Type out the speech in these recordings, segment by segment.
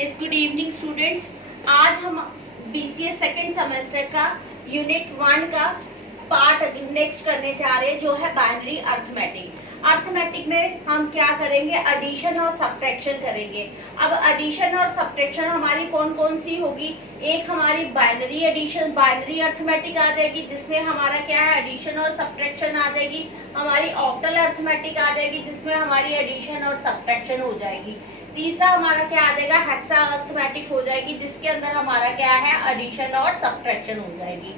Yes, good evening students. आज हम BCA second semester का यूनिट 1 का पार्ट नेक्स्ट करने जा रहे हैं, जो है बाइनरी अर्थमेटिक। अर्थमेटिक में हम क्या करेंगे, एडिशन और सब्ट्रैक्शन करेंगे। अब एडिशन और सब्ट्रैक्शन हमारी कौन कौन सी होगी? एक हमारी बाइनरी एडिशन, बाइनरी अर्थमेटिक आ जाएगी, जिसमें हमारा क्या है, एडिशन और सब्ट्रैक्शन आ जाएगी। हमारी ऑक्टल अर्थमेटिक आ जाएगी, जिसमें हमारी एडिशन और सब्ट्रैक्शन हो जाएगी। तीसरा हमारा क्या आ जाएगा, हेक्सा अर्थमेटिक हो जाएगी, जिसके अंदर हमारा क्या है, एडिशन और सब्ट्रैक्शन हो जाएगी।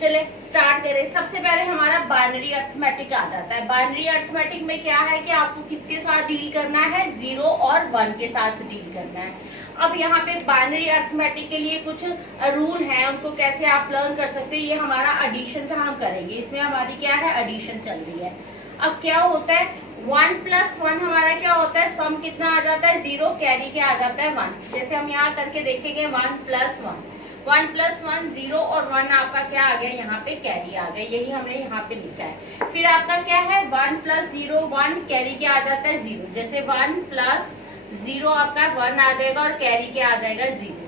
चले स्टार्ट करें। सबसे पहले हमारा बाइनरी अर्थमेटिक आ जाता है। बाइनरी अर्थमेटिक में क्या है कि आपको किसके साथ डील करना है, 0 और 1 के साथ डील करना है। अब यहाँ पे बाइनरी अर्थमेटिक के लिए कुछ रूल हैं, उनको कैसे आप लर्न कर सकते हैं। ये हमारा एडिशन का हम करेंगे, इसमें हमारी क्या है, एडिशन चल रही है। अब क्या होता है, 1 + 1 हमारा क्या होता है, सम कितना आ जाता है, 0, कैरी क्या आ जाता है, 1। जैसे हम यहाँ करके देखेंगे 1 + 1, 1 + 1 0 और 1 आपका क्या आ गया, यहाँ पे कैरी आ गया। यही हमने यहाँ पे लिखा है। फिर आपका क्या है, 1 + 0 1, कैरी क्या आ जाता है, 0। जैसे 1 + 0 आपका 1 आ जाएगा और कैरी क्या आ जाएगा, 0।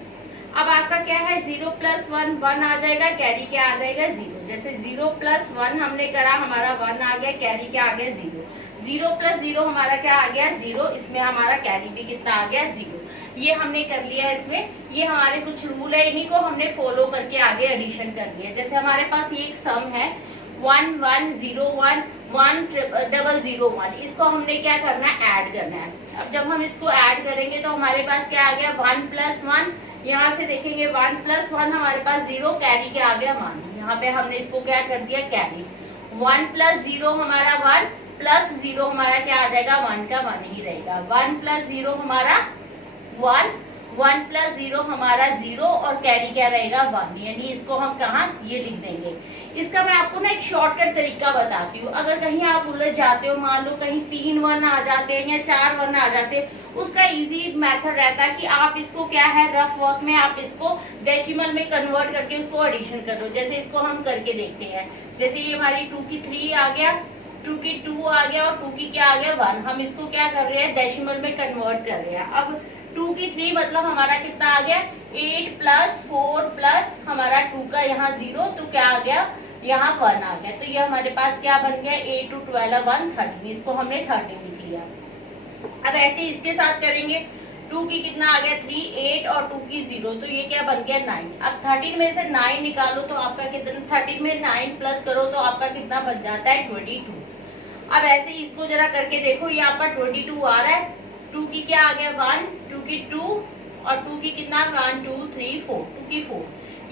अब आपका क्या है, 0 + 1 1 आ जाएगा, कैरी क्या आ जाएगा, 0। जैसे 0 + 1 हमने करा, हमारा 1 आ गया, कैरी क्या आ गया, 0। 0 + 0 हमारा क्या आ गया, 0। इसमें हमारा कैरी भी कितना आ गया, 0। ये हमने कर लिया है इसमें। ये हमारे कुछ रूल है, इन्हीं को हमने फॉलो करके आगे एडिशन कर लिया। जैसे हमारे पास ये एक सम है 1 1 0 1 1 0 0 1, इसको हमने क्या करना है, ऐड करना है। अब जब हम इसको ऐड करेंगे तो हमारे पास क्या आ गया, 1 + 1, यहाँ से देखेंगे 1 + 1 हमारे पास 0, कैरी क्या आ गया, 1। यहाँ पे हमने इसको क्या कर दिया, कैरी। 1 + 0 हमारा 1 + 0 हमारा क्या आ जाएगा, 1 का 1 ही रहेगा। 1 + 0 हमारा 1 1 + 0 हमारा 0 और कैरी क्या रहेगा, 1। यानी इसको हम कहाँ, ये लिख देंगे। इसका मैं आपको ना एक शॉर्टकट तरीका बताती हूँ। अगर कहीं आप उलझ जाते हो, मान लो कहीं 3 1 आ जाते हैं या 4 1 आ जाते हैं, उसका इजी मेथड रहता है कि आप इसको क्या है, रफ वर्क में आप इसको डेसिमल में कन्वर्ट करके उसको एडिशन कर लो। जैसे इसको हम करके देखते हैं। जैसे ये हमारी 2 की 3 आ गया, 2 की 2 आ गया और 2 की क्या आ गया, 1। हम इसको क्या कर रहे हैं, डेसिमल में कन्वर्ट कर रहे हैं। अब 2 की 3 मतलब हमारा कितना आ गया, 8 + 4 प्लस हमारा 2 का यहाँ 0, तो क्या आ गया, यहाँ 1 आ गया। तो ये हमारे पास क्या बन गया, 8 × 12 1 13। इसको हमने 13 लिख लिया। अब ऐसे इसके साथ करेंगे, 2 की कितना आ गया, 3 8 और 2 की 0, तो ये क्या बन गया, 9। अब 13 में से 9 निकालो तो आपका कितना, 13 में 9 प्लस करो तो आपका कितना बन जाता है, 22। अब ऐसे इसको जरा करके देखो, ये आपका 22 आ रहा है। 2 की क्या आ गया, 1, 2 की 2 और 2 की कितना, 1 2 3 4, 2 की 4।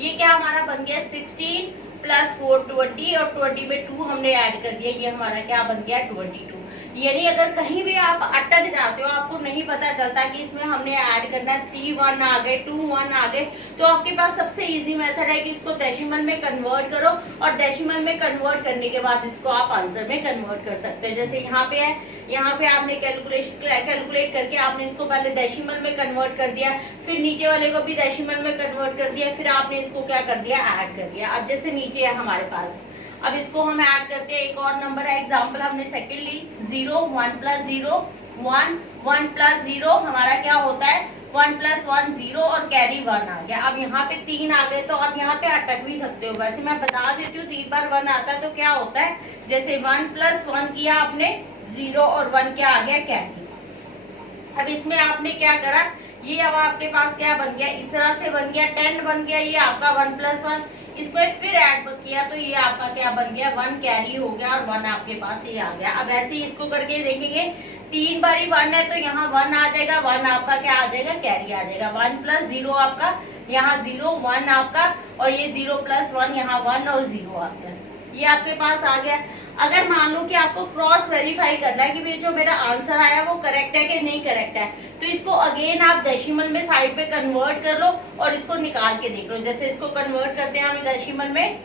ये क्या हमारा बन गया, 16 + 4 20 और 20 में 2 हमने ऐड कर दिया, ये हमारा क्या बन गया, 22। यानी अगर कहीं भी आप अटक जाते हो, आपको नहीं पता चलता कि इसमें हमने ऐड करना है, 3 1 आ गए, 2 1 आ गए, तो आपके पास सबसे इजी मेथड है कि इसको डेसिमल में कन्वर्ट करो और डेसिमल में कन्वर्ट करने के बाद इसको आप आंसर में कन्वर्ट कर सकते हो। जैसे यहाँ पे है, यहाँ पे आपने कैलकुलेट करके आपने इसको पहले डेसिमल में कन्वर्ट कर दिया, फिर नीचे वाले को भी डेसिमल में कन्वर्ट कर दिया, फिर आपने इसको क्या कर दिया, ऐड कर दिया। अब जैसे नीचे है हमारे पास, अब इसको हम ऐड करते हैं। एक और नंबर है, एग्जांपल हमने सेकंड ली, 0 1 + 0 1 1 + 0 हमारा क्या होता है, 1 + 1 0 और कैरी 1 आ गया। अब यहाँ पे 3 आ गए, तो आप यहाँ पे अटक भी सकते हो। वैसे मैं बता देती हूँ, 3 बार 1 आता है तो क्या होता है, जैसे 1 + 1 किया आपने, 0 और 1 क्या आ गया, कैरी। अब इसमें आपने क्या करा, ये अब आपके पास क्या बन गया, इस तरह से बन गया, 10 बन गया, ये आपका 1 + 1। इसमें फिर ऐड किया तो ये आपका क्या बन गया, 1 कैरी हो गया और 1 आपके पास ये आ गया। अब ऐसे ही इसको करके देखेंगे, 3 बारी 1 है तो यहाँ 1 आ जाएगा, 1 आपका क्या आ जाएगा, कैरी आ जाएगा। 1 + 0 आपका यहाँ 0 1 आपका, और ये 0 + 1 यहाँ 1 और 0 आ गया, ये आपके पास आ गया। अगर मान लो कि आपको क्रॉस वेरीफाई करना है कि जो मेरा आंसर आया वो करेक्ट है कि नहीं करेक्ट है, तो इसको अगेन आप डेसिमल में साइड पे कन्वर्ट कर लो और इसको निकाल के देख लो। जैसे इसको कन्वर्ट करते हैं हम डेसिमल में,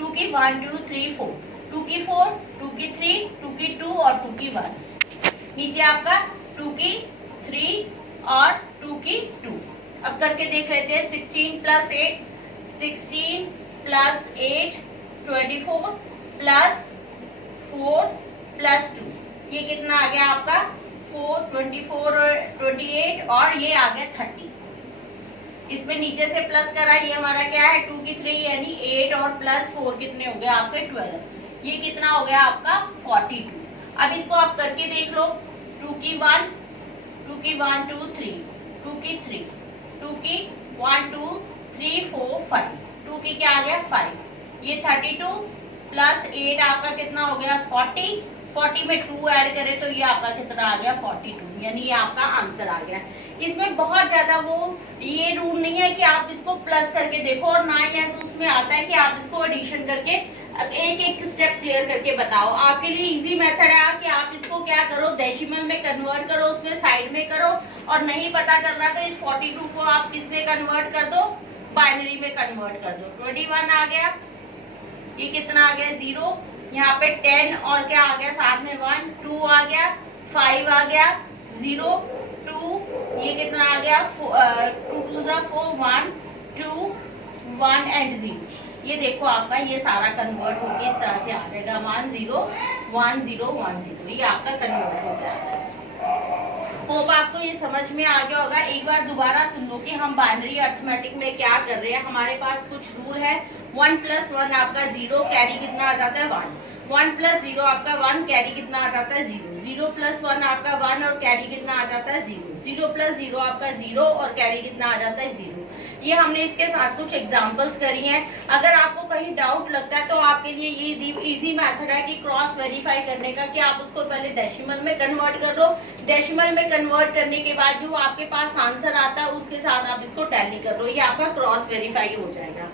2 की 1 2 3 4, 2 की 4, 2 की 3, 2 की 2 और 2 की 1। नीचे आपका 2 की 3 और 2 की 2। अब करके देख लेते हैं, 16 + 8 16 + 8 24 + 4 + 2, ये कितना आ गया आपका, 4 24 और 28 और ये आ गया 30। इसमें नीचे से प्लस करा, ये हमारा क्या है 2 की 3 यानी 8 और प्लस 4 कितने हो गए आपके 12। ये कितना हो गया आपका 42। अब इसको आप करके देख लो, 2 की 1 2 की 1 2 3 2 की 3 2 की 1 2 3 4 5 2 की क्या आ गया 5, ये 32 प्लस 8 आपका कितना हो गया 40। 40 में 2 ऐड करें तो ये आपका कितना आ गया 42, यानी ये आपका आंसर आ गया। इसमें बहुत ज्यादा वो ये रूल नहीं है कि आप इसको प्लस करके देखो, और ना ही ऐसा उसमें आता है कि आप इसको एडिशन करके एक एक स्टेप क्लियर करके बताओ। आपके लिए इजी मेथड है कि आप इसको क्या करो, डेसिमल में कन्वर्ट करो, उसमें साइड में करो, और नहीं पता चल रहा तो इस 42 को आप किस में कन्वर्ट कर दो, बाइनरी में कन्वर्ट कर दो। 21 आ गया, ये कितना आ गया 0, यहाँ पे 10 और क्या आ गया साथ में 1, 2 आ गया, 5 आ गया 0 2, ये कितना आ गया 2 2 4 1 2 1 एंड 0। ये देखो आपका ये सारा कन्वर्ट होके इस तरह से आ जाएगा 1 0 1 0 1 0, ये आपका कन्वर्ट हो जाएगा। होप आपको ये समझ में आ गया होगा। एक बार दोबारा सुन लो कि हम बाइनरी अर्थमेटिक में क्या कर रहे हैं। हमारे पास कुछ रूल है, 1 + 1 आपका 0, कैरी कितना आ जाता है 1, 1 + 0 आपका 1, कैरी कितना आ जाता है 0, 0 + 1 आपका 1 और कैरी कितना आ जाता है 0, 0 + 0 आपका 0 और कैरी कितना आ जाता है 0। ये हमने इसके साथ कुछ एग्जांपल्स करी हैं। अगर आपको कहीं डाउट लगता है तो आपके लिए ये इजी मेथड है कि क्रॉस वेरीफाई करने का, कि आप उसको पहले डेसिमल में कन्वर्ट कर लो, डेसिमल में कन्वर्ट करने के बाद जो आपके पास आंसर आता है उसके साथ आप इसको टैली कर लो, ये आपका क्रॉस वेरीफाई हो जाएगा।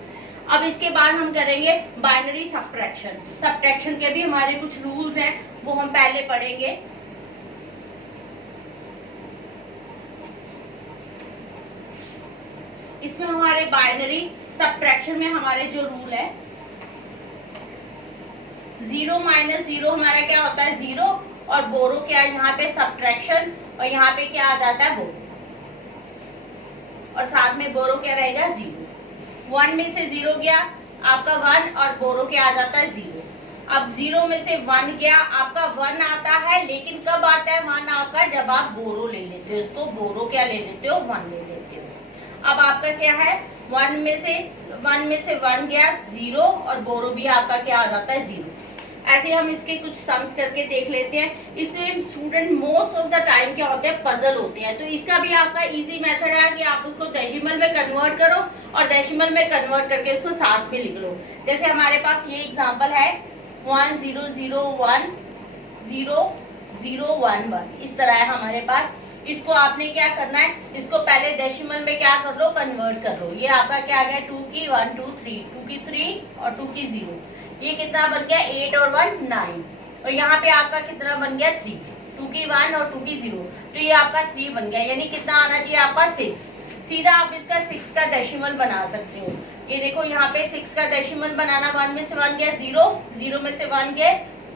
अब इसके बाद हम करेंगे बाइनरी सब्ट्रैक्शन। सब्ट्रैक्शन के भी हमारे कुछ रूल्स हैं, वो हम पहले पढ़ेंगे। इसमें हमारे बाइनरी सब्ट्रैक्शन में हमारे जो रूल है, 0 - 0 हमारा क्या होता है 0, और बोरो क्या है यहाँ पे सब्ट्रैक्शन, और यहाँ पे क्या आ जाता है बोरो, और साथ में बोरो क्या रहेगा 0। 1 में से 0 गया आपका 1 और बोरो क्या आ जाता है 0। अब 0 में से 1 गया आपका 1 आता है, लेकिन कब आता है 1 आपका, जब आप बोरो ले लेते हो, इसको बोरो क्या ले लेते हो 1 ले लेते हो। अब आपका क्या है 1 में से 1 गया 0 और बोरो भी आपका क्या आ जाता है 0। ऐसे हम इसके कुछ सम्स करके देख लेते हैं। इसमें student most of the time क्या होते हैं पजल होते हैं, तो इसका भी आपका इजी मेथड है कि आप उसको डेसिमल में कन्वर्ट करो और डेसिमल में कन्वर्ट करके उसको साथ में लिख लो। जैसे हमारे पास ये एग्जांपल है 1 0 0 1 0 0 1 1, इस तरह है हमारे पास। इसको आपने क्या करना है, इसको पहले डेसिमल में क्या कर लो कन्वर्ट कर लो। ये आपका क्या आ गया 2 की 1 2 3 2 की 3 और 2 की 0, ये कितना बन गया 8 और 1 9, और यहाँ पे आपका कितना बन गया 3, 2 की 1 और 2 की 0, तो ये आपका 3 बन गया, यानी कितना आना चाहिए आपका 6। सीधा आप इसका 6 का डेसिमल बना सकते हो। ये देखो यहाँ पे 6 का डेसिमल बनाना, 1 में से 1 गया 0, 0 में से 1 गए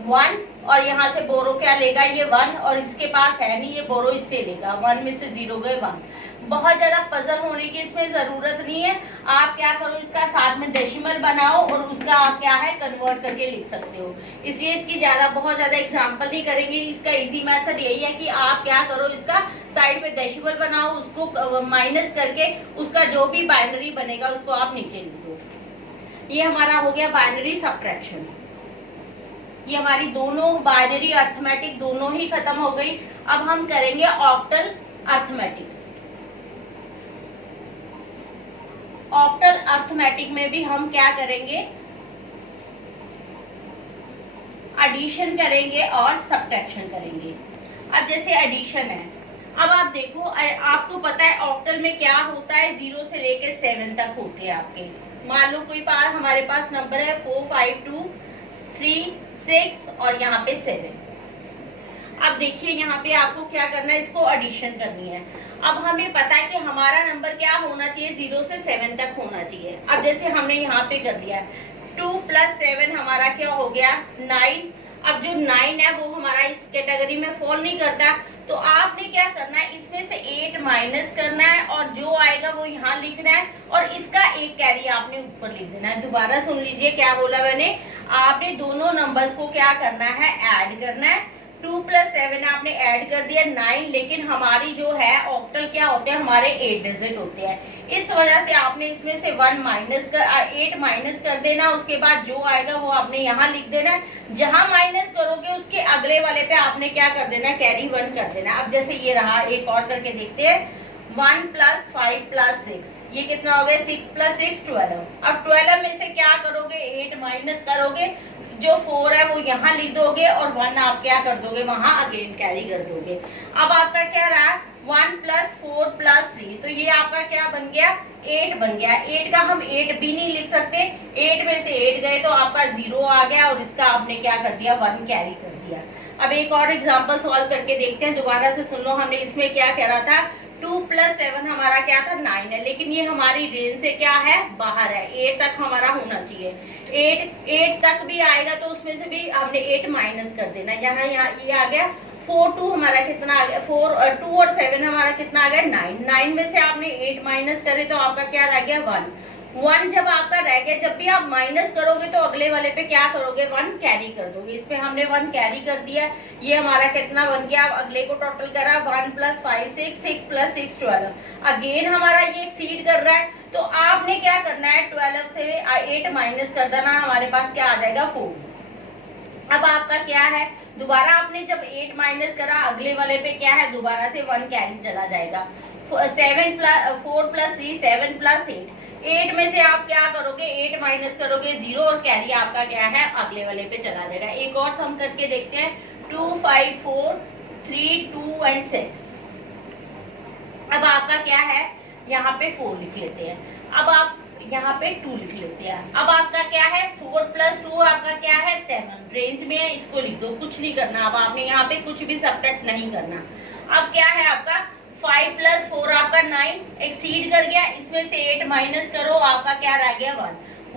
1, और यहाँ से बोरो क्या लेगा ये 1, और इसके पास है नहीं ये बोरो इससे लेगा, 1 में से 0 गए 1। बहुत ज्यादा पजल होने की इसमें जरूरत नहीं है, आप क्या करो इसका साथ में डेसिमल बनाओ और उसका आप क्या है कन्वर्ट करके लिख सकते हो। इसलिए इसकी बहुत ज्यादा एग्जांपल नहीं करेंगे। इसका इजी मेथड यही है कि आप क्या करो इसका साइड पे डेसिमल बनाओ, उसको माइनस करके उसका जो भी बाइनरी बनेगा उसको आप नीचे लिख दो। ये हमारा हो गया बाइनरी सब्ट्रैक्शन। ये हमारी दोनों बाइनरी अर्थमेटिक दोनों ही खत्म हो गई। अब हम करेंगे ऑक्टल अर्थमेटिक। ऑक्टल अर्थमेटिक में भी हम क्या करेंगे, एडिशन करेंगे और सब्ट्रैक्शन करेंगे। अब जैसे एडिशन है, अब आप देखो आपको पता है ऑक्टल में क्या होता है, 0 से लेकर 7 तक होते हैं आपके। मान लो कोई पास हमारे पास नंबर है 4 5 2 3 6 और यहाँ पे 7। अब देखिए यहाँ पे आपको क्या करना है, इसको एडिशन करनी है। अब हमें पता है कि हमारा नंबर क्या होना चाहिए, 0 से 7 तक होना चाहिए। अब जैसे हमने यहाँ पे कर दिया 2 + 7 हमारा क्या हो गया 9। अब जो 9 है वो हमारा इस कैटेगरी में फॉल नहीं करता, तो आपने क्या करना है इसमें से 8 माइनस करना है और जो आएगा वो यहाँ लिखना है और इसका एक कैरी आपने ऊपर लिख देना है। दोबारा सुन लीजिए क्या बोला मैंने, आपने दोनों नंबर्स को क्या करना है ऐड करना है, 2 प्लस 7 आपने ऐड कर दिया 9, लेकिन हमारी जो है ऑक्टल क्या होते हैं, हमारे 8 डिजिट होते हैं। इस वजह से आपने इसमें से 8 माइनस कर देना, उसके बाद जो आएगा वो आपने यहाँ लिख देना। जहां माइनस करोगे उसके अगले वाले पे आपने क्या कर देना, कैरी 1 कर देना। अब जैसे ये रहा, एक और करके देखते हैं। 1 प्लस 5 प्लस 6, ये कितना हो गया, 6 प्लस 6 12। अब 12 में से क्या करोगे, 8 माइनस करोगे, जो 4 है वो यहाँ लिख दोगे और 1 आप क्या कर दोगे, वहां अगेन कैरी कर दोगे। अब आपका क्या रहा, 1 प्लस 4 प्लस 3, तो ये आपका क्या बन गया, 8 बन गया। 8 का हम 8 भी नहीं लिख सकते, 8 में से 8 गए तो आपका 0 आ गया और इसका आपने क्या कर दिया, 1 कैरी कर दिया। अब एक और एग्जाम्पल सॉल्व करके देखते हैं, दोबारा से सुन लो। हमने इसमें क्या कह रहा था, 2 प्लस 7 हमारा क्या था, 9 है, लेकिन ये हमारी रेंज से क्या है, बाहर है। 8 तक हमारा होना चाहिए। 8 तक भी आएगा तो उसमें से भी हमने 8 माइनस कर देना। यहाँ ये आ गया 4 2 हमारा कितना आ गया, 4 2 और 7 हमारा कितना आ गया, 9 में से आपने 8 माइनस करे तो आपका क्या रह गया, 1 जब आपका रह गया, जब भी आप माइनस करोगे तो अगले वाले पे क्या करोगे, 1 कैरी कर दोगे। इस पे हमने 1 कैरी कर दिया। ये हमारा कितना बन गया, अब अगले को टोटल करा, 1 प्लस 5 6, 6 प्लस 6 12। अगेन हमारा ये एक्सीड कर रहा है, तो आपने क्या करना है, 12 से 8 माइनस कर देना, हमारे पास क्या आ जाएगा, 4। अब आपका क्या है, दोबारा आपने जब 8 माइनस करा, अगले वाले पे क्या है, दोबारा से 1 कैरी चला जाएगा। 4 प्लस 3 7 प्लस 8 में से आप क्या करोगे, 8 माइनस करोगे, 0 और कैरी आपका क्या है, अगले वाले पे चला जाएगा। एक और सम करके देखते हैं, 2 5 4 3 2 एंड 6। अब आपका क्या है, यहाँ पे 4 लिख लेते हैं, अब आप यहाँ पे 2 लिख लेते हैं। अब आपका क्या है, 4 प्लस 2 आपका क्या है, 7 रेंज में है, इसको लिख दो, कुछ नहीं करना। अब आपने यहाँ पे कुछ भी सब्ट्रैक्ट नहीं करना। अब क्या है आपका, 5 प्लस 4 आपका 9 एक्सीड कर गया, इसमें से 8 माइनस करो, आपका क्या रह गया,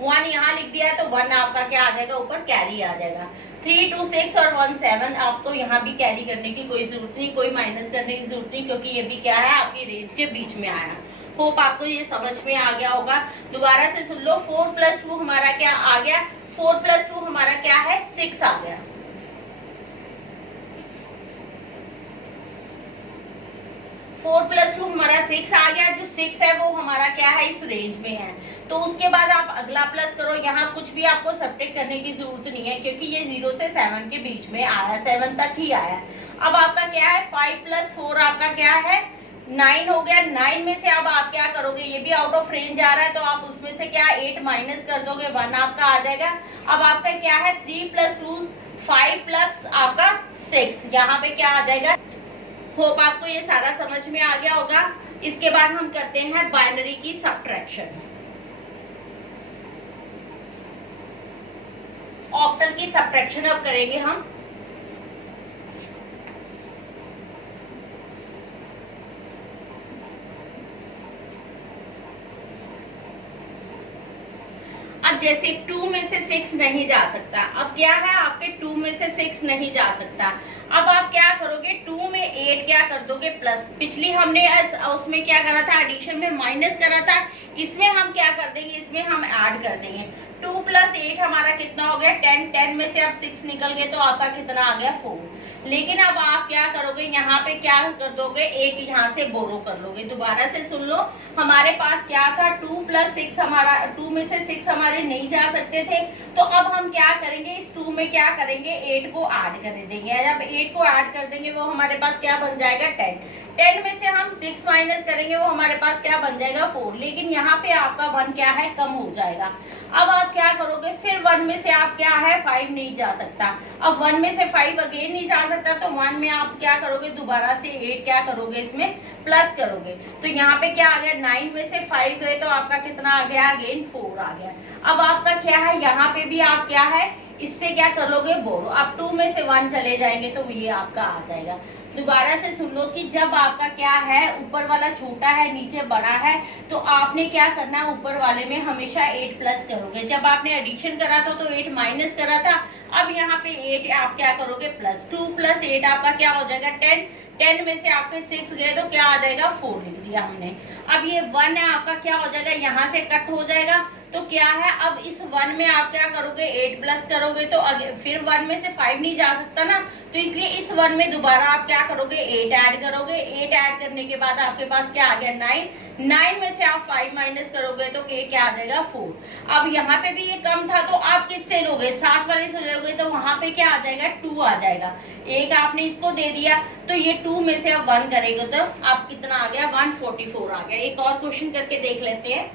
1 यहाँ लिख दिया तो 1 आपका क्या आ जाएगा, ऊपर कैरी आ जाएगा। 3 2 6 और 1 7, आपको यहाँ भी कैरी करने की कोई जरूरत नहीं, कोई माइनस करने की जरूरत नहीं, क्योंकि ये भी क्या है, आपकी रेंज के बीच में आया। होप आपको ये समझ में आ गया होगा। दोबारा से सुन लो, 4 प्लस 2 हमारा क्या आ गया, 4 प्लस 2 हमारा क्या है, 6 आ गया। 4 प्लस 2 हमारा 6 आ गया। जो 6 है वो हमारा क्या है, इस रेंज में है। तो उसके बाद आप अगला प्लस करो, यहाँ कुछ भी आपको सब्ट्रैक्ट करने की जरूरत नहीं है, क्योंकि ये 0 से 7 के बीच में आया, 7 तक ही आया। अब आपका क्या है, 5 प्लस 4 आपका क्या है, 9 हो गया। 9 में से अब आप क्या करोगे, ये भी आउट ऑफ रेंज आ रहा है, तो आप उसमें से क्या 8 माइनस कर दोगे, 1 आपका आ जाएगा। अब आपका क्या है, 3 प्लस 2 5 प्लस आपका 6, यहाँ पे क्या आ जाएगा। होप आपको ये सारा समझ में आ गया होगा। इसके बाद हम करते हैं बाइनरी की सब्ट्रैक्शन। ऑक्टल की सब्ट्रैक्शन अब करेंगे हम। अब जैसे 2 में से 6 नहीं जा सकता, अब क्या है आपके 2 में से 6 नहीं जा सकता। अब आप क्या करोगे, 2 में 8 क्या कर दोगे प्लस। पिछली हमने उसमें क्या करा था, एडिशन में माइनस करा था, इसमें हम क्या कर देंगे, इसमें हम ऐड कर देंगे। 2 प्लस 8 हमारा कितना हो गया, 10। 10 में से अब 6 निकल गए तो आपका कितना आ गया, 4। लेकिन अब आप क्या करोगे, यहाँ पे क्या कर दोगे, एक यहाँ से बोरो कर लोगे। दोबारा से सुन लो, हमारे पास क्या था, 2 प्लस 6 हमारा, 2 में से 6 हमारे नहीं जा सकते थे, तो अब हम क्या करेंगे, इस 2 में क्या करेंगे, 8 को ऐड कर देंगे। जब 8 को ऐड कर देंगे वो हमारे पास क्या बन जाएगा, 10। 10 में से हम 6 माइनस करेंगे, वो हमारे पास क्या बन जाएगा, 4। लेकिन यहाँ पे आपका 1 क्या है, कम हो जाएगा। अब आप क्या करोगे, फिर 1 में से आप क्या है, 5 नहीं जा सकता। अब 1 में से 5 अगेन नहीं जा सकता, तो 1 में आप क्या करोगे, दोबारा से 8 क्या करोगे, इसमें प्लस करोगे। तो यहाँ पे क्या आ गया, 9 में से 5 गए तो आपका कितना आ गया, अगेन 4 आ गया। अब आपका क्या है, यहाँ पे भी आप क्या है, इससे क्या कर लोगे, बोरो। अब 2 में से 1 चले जाएंगे तो ये आपका आ जाएगा। दोबारा से सुन लो कि जब आपका क्या है, ऊपर वाला छोटा है नीचे बड़ा है, तो आपने क्या करना है, ऊपर वाले में हमेशा 8 प्लस करोगे। जब आपने एडिशन करा था तो 8 माइनस करा था, अब यहाँ पे 8 आप क्या करोगे, प्लस। 2 प्लस 8 आपका क्या हो जाएगा, 10। 10 में से आपके 6 गए तो क्या आ जाएगा 4 लिख दिया हमने। अब ये 1 है आपका क्या हो जाएगा, यहाँ से कट हो जाएगा तो क्या है, अब इस 1 में आप क्या करोगे 8 प्लस करोगे तो फिर 1 में से 5 नहीं जा सकता ना, तो इसलिए इस 1 में दोबारा आप क्या करोगे 8 ऐड करोगे। 8 ऐड करने के बाद आपके पास क्या आ गया 9। 9 में से आप 5 माइनस करोगे तो क्या आ जाएगा 4। अब यहाँ पे भी ये कम था तो आप किससे लोगे, 7 वाले से लोगे तो वहां पे क्या आ जाएगा 2 आ जाएगा। एक आपने इसको दे दिया तो ये 2 में से आप 1 करेंगे तो आप कितना आ गया 144 आ गया। एक और क्वेश्चन करके देख लेते हैं।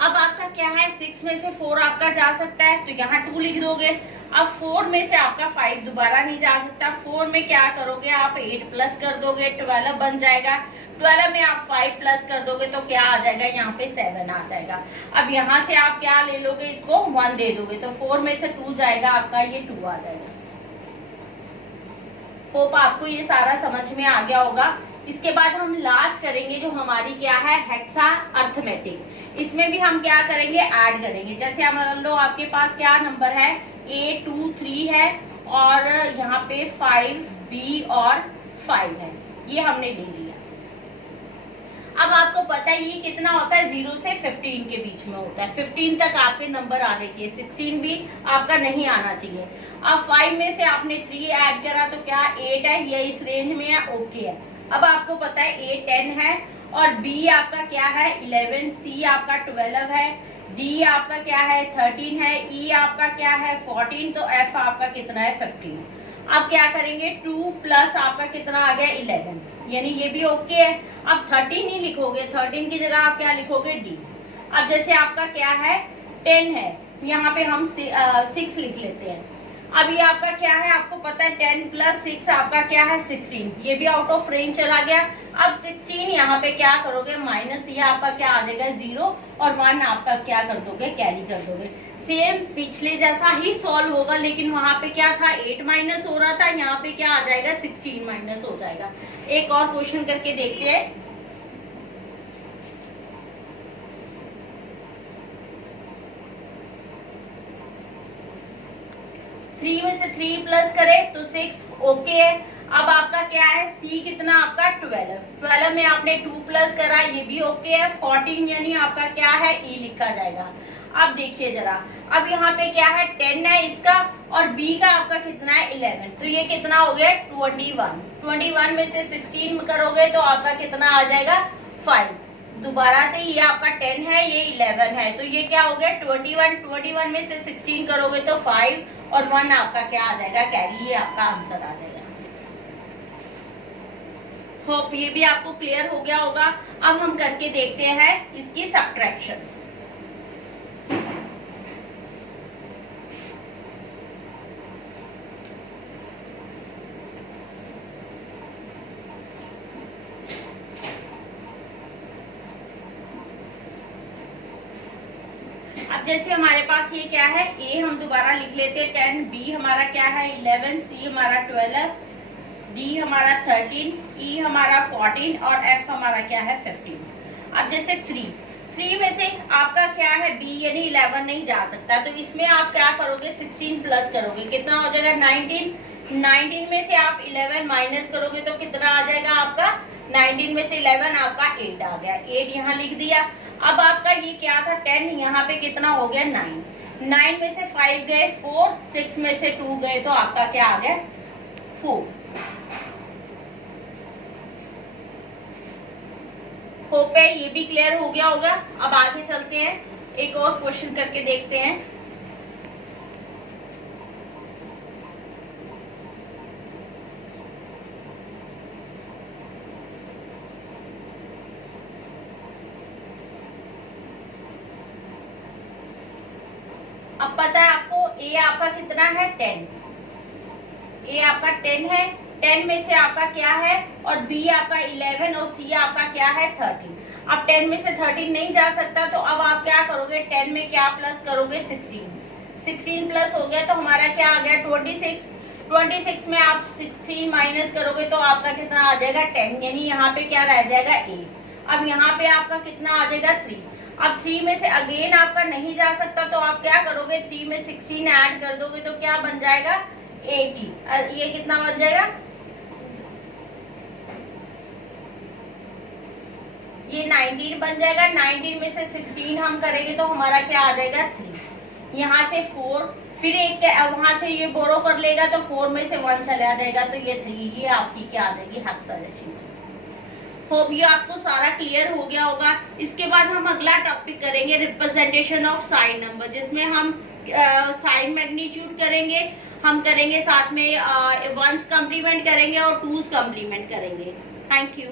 अब आपका क्या है 6 में से 4 आपका जा सकता है तो यहाँ 2 लिख दोगे। अब 4 में से आपका 5 दोबारा नहीं जा सकता, 4 में क्या करोगे आप 8 प्लस कर दोगे 12 बन जाएगा। 12 में आप 5 प्लस कर दोगे तो क्या आ जाएगा यहाँ पे 7 आ जाएगा। अब यहाँ से आप क्या ले लोगे, इसको 1 दे दोगे तो 4 में से 2 जाएगा आपका, ये 2 आ जाएगा। होप आपको ये सारा समझ में आ गया होगा। इसके बाद हम लास्ट करेंगे जो हमारी क्या है हेक्सा अर्थमेटिक। इसमें भी हम क्या करेंगे ऐड करेंगे। जैसे मान लो आपके पास क्या नंबर है A 2 3 है और यहाँ पे 5 B और 5 है, ये हमने ले लिया। अब आपको पता है ये कितना होता है 0 से 15 के बीच में होता है। 15 तक आपके नंबर आने चाहिए, 16 भी आपका नहीं आना चाहिए। अब 5 में से आपने 3 ऐड करा तो क्या 8 है, ये इस रेंज में है, ओके है। अब आपको पता है A 10 है और B आपका क्या है 11, C आपका 12 है, D आपका क्या है 13 है, E आपका क्या है 14, तो F आपका कितना है 15। अब क्या करेंगे 2 प्लस आपका कितना आ गया 11, यानी ये भी ओके है। अब 13 ही लिखोगे, 13 की जगह आप क्या लिखोगे D। अब जैसे आपका क्या है 10 है, यहाँ पे हम 6 लिख लेते हैं। अब ये आपका क्या है, आपको पता है 10 प्लस 6 आपका क्या है 16, ये भी आउट ऑफ रेंज चला गया। अब 16 यहाँ पे क्या करोगे माइनस, ये आपका क्या आ जाएगा 0 और 1 आपका क्या कर दोगे कैरी कर दोगे। सेम पिछले जैसा ही सॉल्व होगा, लेकिन वहां पे क्या था 8 माइनस हो रहा था, यहाँ पे क्या आ जाएगा 16 माइनस हो जाएगा। एक और क्वेश्चन करके देखते हैं। थ्री में से 3 प्लस करे तो 6 ओके है। अब आपका क्या है C कितना आपका 12 में आपने 2 प्लस करा, ये भी ओके है। 14 यानी आपका क्या है E लिखा जाएगा। अब देखिए जरा, अब यहाँ पे क्या है 10 है इसका और B का आपका कितना है 11, तो ये कितना हो गया 21। 21 में से 16 करोगे तो आपका कितना आ जाएगा 5। दोबारा से ये आपका 10 है, ये 11 है, तो ये क्या हो गया 21। 21 में से 16 करोगे तो 5 और 1 आपका क्या आ जाएगा कैरी, ये आपका आंसर आ जाएगा। होप ये भी आपको क्लियर हो गया होगा। अब हम करके देखते हैं इसकी सब्ट्रैक्शन। अब जैसे हमारे पास ये क्या है A हम दोबारा लिख लेते हैं 10, B हमारा क्या है 11, C हमारा 12, D हमारा 13, E हमारा 14 और F हमारा क्या है 15। अब जैसे 3 में से आपका क्या है B यानी 11 नहीं जा सकता, तो इसमें आप क्या करोगे 16 प्लस करोगे, कितना हो जाएगा 19। 19 में से आप 11 माइनस करोगे तो कितना आ जाएगा आपका 19 में से 11 आपका 8 आ गया। 8 यहाँ लिख दिया। अब आपका ये क्या था 10, यहाँ पे कितना हो गया 9। 9 में से 5 गए 4, 6 में से 2 गए तो आपका क्या आ गया 4। होप है ये भी क्लियर हो गया होगा। अब आगे चलते हैं, एक और क्वेश्चन करके देखते हैं। अब पता है आपको A आपका कितना है 10, A आपका 10 है। 10 में से आपका क्या है और B आपका 11 और C आपका क्या है 13। अब 10 में से 13 नहीं जा सकता, तो अब आप क्या करोगे 10 में क्या प्लस करोगे 16। 16 प्लस हो गया तो हमारा क्या आ गया 26। 26 में आप 16 माइनस करोगे तो आपका कितना आ जाएगा 10, यानी यहाँ पे क्या रह जाएगा 8। अब यहाँ पे आपका कितना आ जाएगा 3। अब 3 में से अगेन आपका नहीं जा सकता तो आप क्या करोगे 3 में 16 ऐड कर दोगे तो क्या बन जाएगा 80। ये कितना बन जाएगा, ये 19 बन जाएगा। 19 में से 16 हम करेंगे तो हमारा क्या आ जाएगा 3। यहाँ से 4, फिर एक वहां से ये बोरो कर लेगा तो 4 में से 1 चला जाएगा तो ये 3। ये आपकी क्या आ जाएगी हेक्साडेसिमल। होप ये आपको सारा क्लियर हो गया होगा। इसके बाद हम अगला टॉपिक करेंगे रिप्रेजेंटेशन ऑफ साइन नंबर, जिसमें हम साइन मैग्नीट्यूड करेंगे, हम करेंगे साथ में 1s कम्प्लीमेंट करेंगे और 2s कम्प्लीमेंट करेंगे। Thank you.